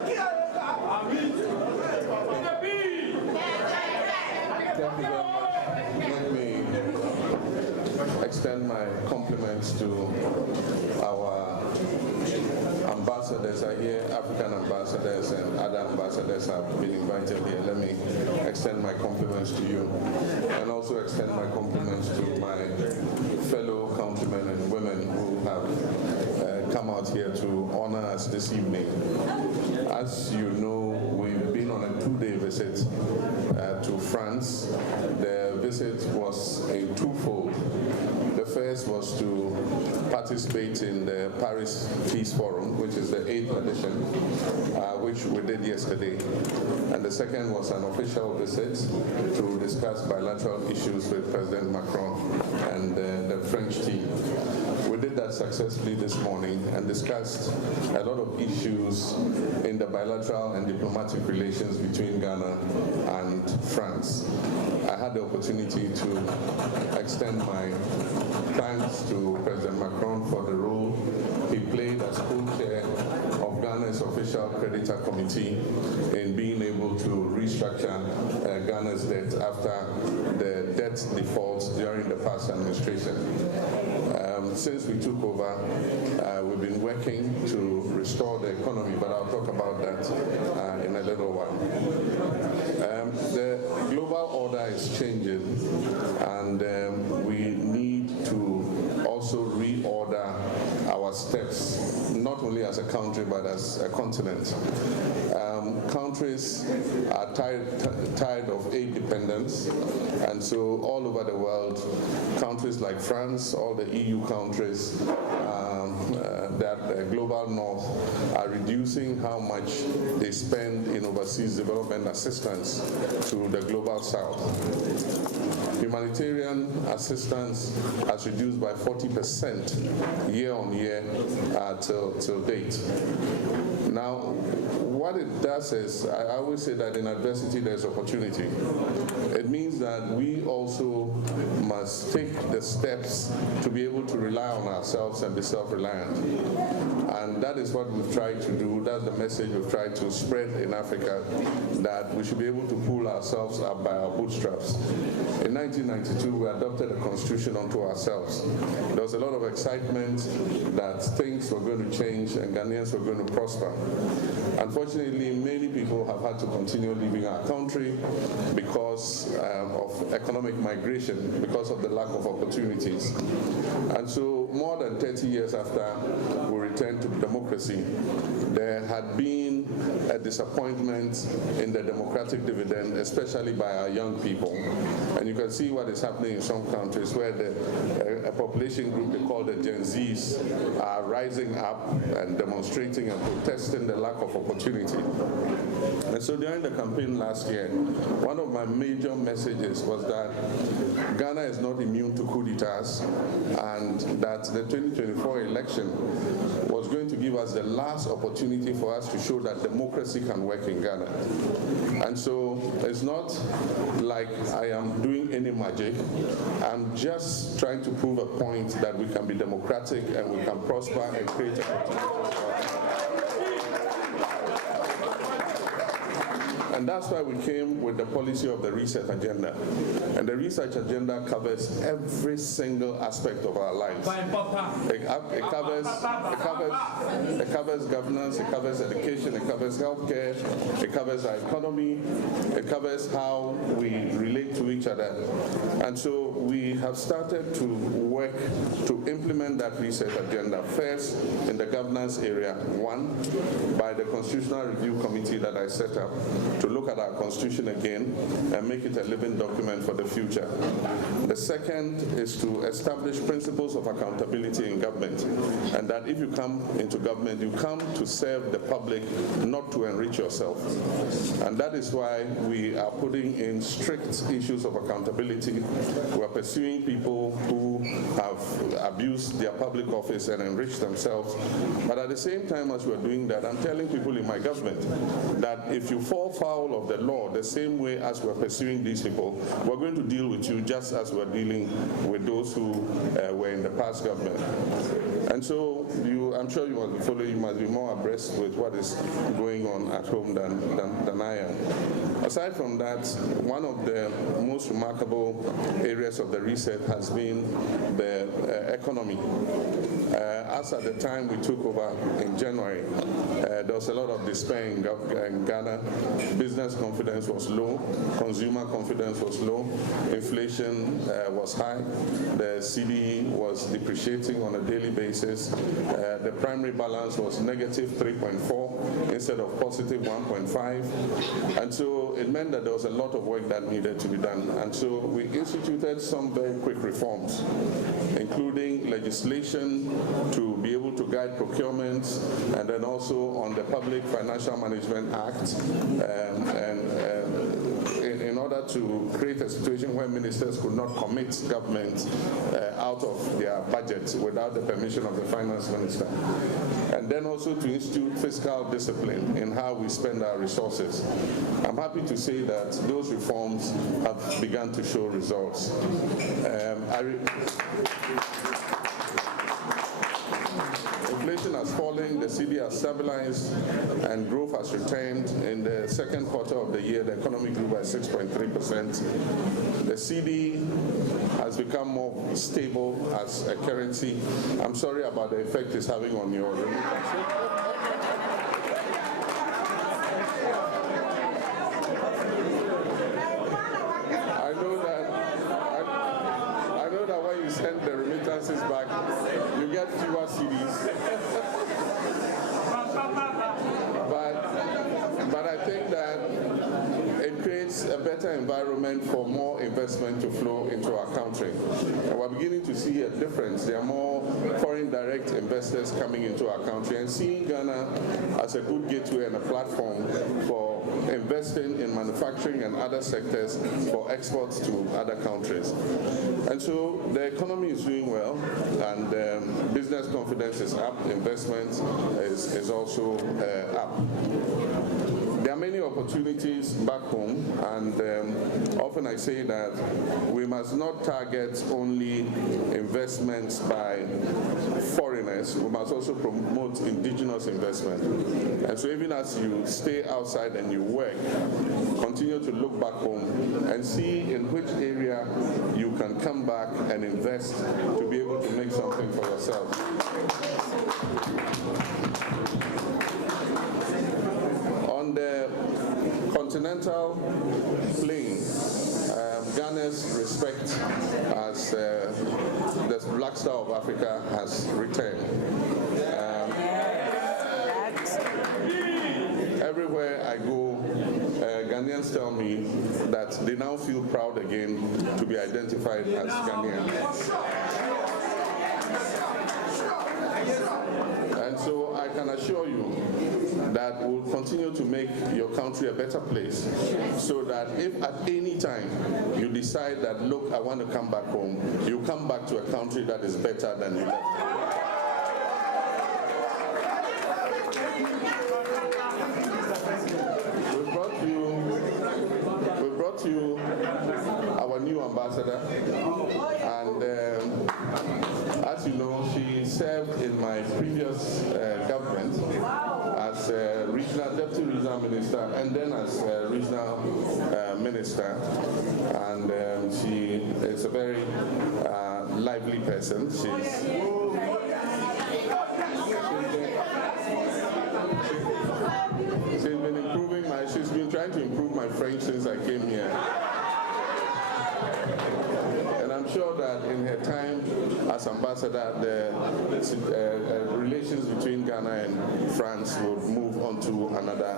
Let me extend my compliments to our ambassadors. I hear African ambassadors and other ambassadors have been invited here. Let me extend my compliments to you and also extend my compliments to my fellow countrymen and women who have come out here to honor us this evening. As you know, we've been on a 2-day visit to France. The visit was a twofold. The first was to participate in the Paris Peace Forum, which is the 8th edition, which we did yesterday. And the second was an official visit to discuss bilateral issues with President Macron and the French team. We did that successfully this morning and discussed a lot of issues in the bilateral and diplomatic relations between Ghana and France. I had the opportunity to extend my thanks to President Macron for the role he played as co-chair of Ghana's official creditor committee in being able to restructure Ghana's debt after the debt defaults during the past administration. Since we took over, we've been working to restore the economy, but I'll talk about that in a little while. The global order is changing, and we need to also reorder our steps, not only as a country, but as a continent. Countries are tired of aid dependence, and so all over the world, countries like France, all the EU countries, that global north are reducing how much they spend in overseas development assistance to the global south. Humanitarian assistance has reduced by 40% year on year till date. Now, what it does is, I always say that in adversity there's opportunity. It means that we also must take the steps to be able to rely on ourselves and be self-reliant. And that is what we've tried to do. That's the message we've tried to spread in Africa, that we should be able to pull ourselves up by our bootstraps. In 1992, we adopted a constitution unto ourselves. There was a lot of excitement that things were going to change and Ghanaians were going to prosper. Unfortunately, many people have had to continue leaving our country because of economic migration, because of the lack of opportunities. And so more than 30 years after we returned to democracy, there had been a disappointment in the democratic dividend, especially by our young people. And you can see what is happening in some countries where a population group they call the Gen Zs are rising up and demonstrating and protesting the lack of opportunity. And so during the campaign last year, one of my major messages was that Ghana is not immune to coup d'etats, and that the 2024 election was going to give us the last opportunity for us to show that democracy can work in Ghana. And so it's not like I am doing any magic. I'm just trying to prove a point that we can be democratic and we can prosper and create opportunities. And that's why we came with the policy of the research agenda. And the research agenda covers every single aspect of our lives. It covers governance, it covers education, it covers healthcare, it covers our economy, it covers how we relate to each other. And so we have started to work to implement that research agenda. First, in the governance area, one, by the Constitutional Review Committee that I set up, to look at our Constitution again and make it a living document for the future. The second is to establish principles of accountability in government, and that if you come into government, you come to serve the public, not to enrich yourself. And that is why we are putting in strict issues of accountability. We are pursuing people who have abused their public office and enriched themselves. But at the same time as we're doing that, I'm telling people in my government that if you fall foul of the law the same way as we're pursuing these people, we're going to deal with you just as we're dealing with those who were in the past government. And so So I'm sure you must be following, you must be more abreast with what is going on at home than I am. Aside from that, one of the most remarkable areas of the reset has been the economy. As at the time we took over in January, there was a lot of despair in Ghana. Business confidence was low, consumer confidence was low, inflation was high, the CD was depreciating on a daily basis, the primary balance was negative 3.4 instead of positive 1.5, and so it meant that there was a lot of work that needed to be done. And so we instituted some very quick reforms, including legislation to be able to guide procurement, and then also on the Public Financial Management Act, in order to create a situation where ministers could not commit government out of their budget without the permission of the finance minister. And then also to institute fiscal discipline in how we spend our resources. I'm happy to say that those reforms have begun to show results. Inflation has fallen, the CD has stabilized, and growth has returned. In the second quarter of the year, the economy grew by 6.3%. The CD has become more stable as a currency. I'm sorry about the effect it's having on your remittances. I know that when you send the remittances back, you get fewer CDs. But I think that it creates a better environment for more investment to flow into our country. And we're beginning to see a difference. There are more foreign direct investors coming into our country, and seeing Ghana as a good gateway and a platform for investing in manufacturing and other sectors for exports to other countries. And so the economy is doing well, and business confidence is up, investment is also up. There are many opportunities back home, and often I say that we must not target only investments by foreigners, we must also promote indigenous investment. And so even as you stay outside and you work, continue to look back home and see in which area you can come back and invest to be able to make something for yourself. On the continental plane, Ghana's respect as the Black Star of Africa has returned. Everywhere I go, Ghanaians tell me that they now feel proud again to be identified as Ghanaian. And so I can assure you that we'll continue to make your country a better place, so that if at any time you decide that, look, I want to come back home, you come back to a country that is better than you left. We brought you our new ambassador, and as you know, she served in my previous government as regional deputy regional minister, and then as regional minister, and she is a very lively person. She's been trying to improve my French since I came here. And I'm sure that in her time as ambassador, the relations between Ghana and France would move on to another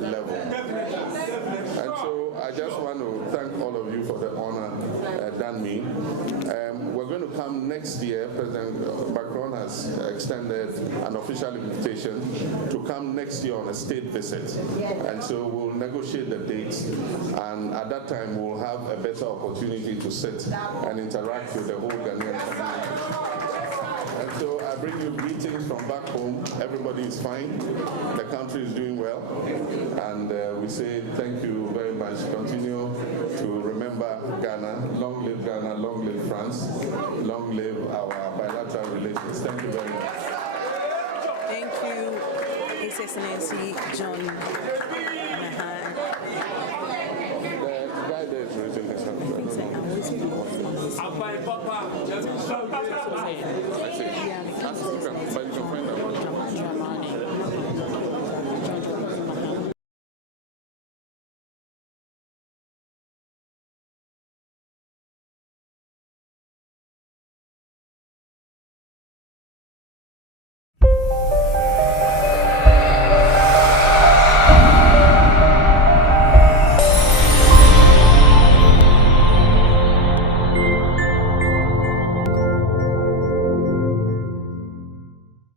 level. And so I just want to thank all of you for the honor done me. We're going to come next year. President Macron has extended an official invitation to come next year on a state visit. And so we'll negotiate the dates, and at that time we'll have a better opportunity to sit and interact with the whole Ghanaian community. And so I bring you greetings from back home. Everybody is fine. The country is doing well. And we say thank you very much. Continue to remember Ghana. Long live Ghana, long live France, long live our bilateral relations. Thank you very much. Thank you, His Excellency John Mahama. The guy there is raising his hand. I don't know. I see. Ask him, but you can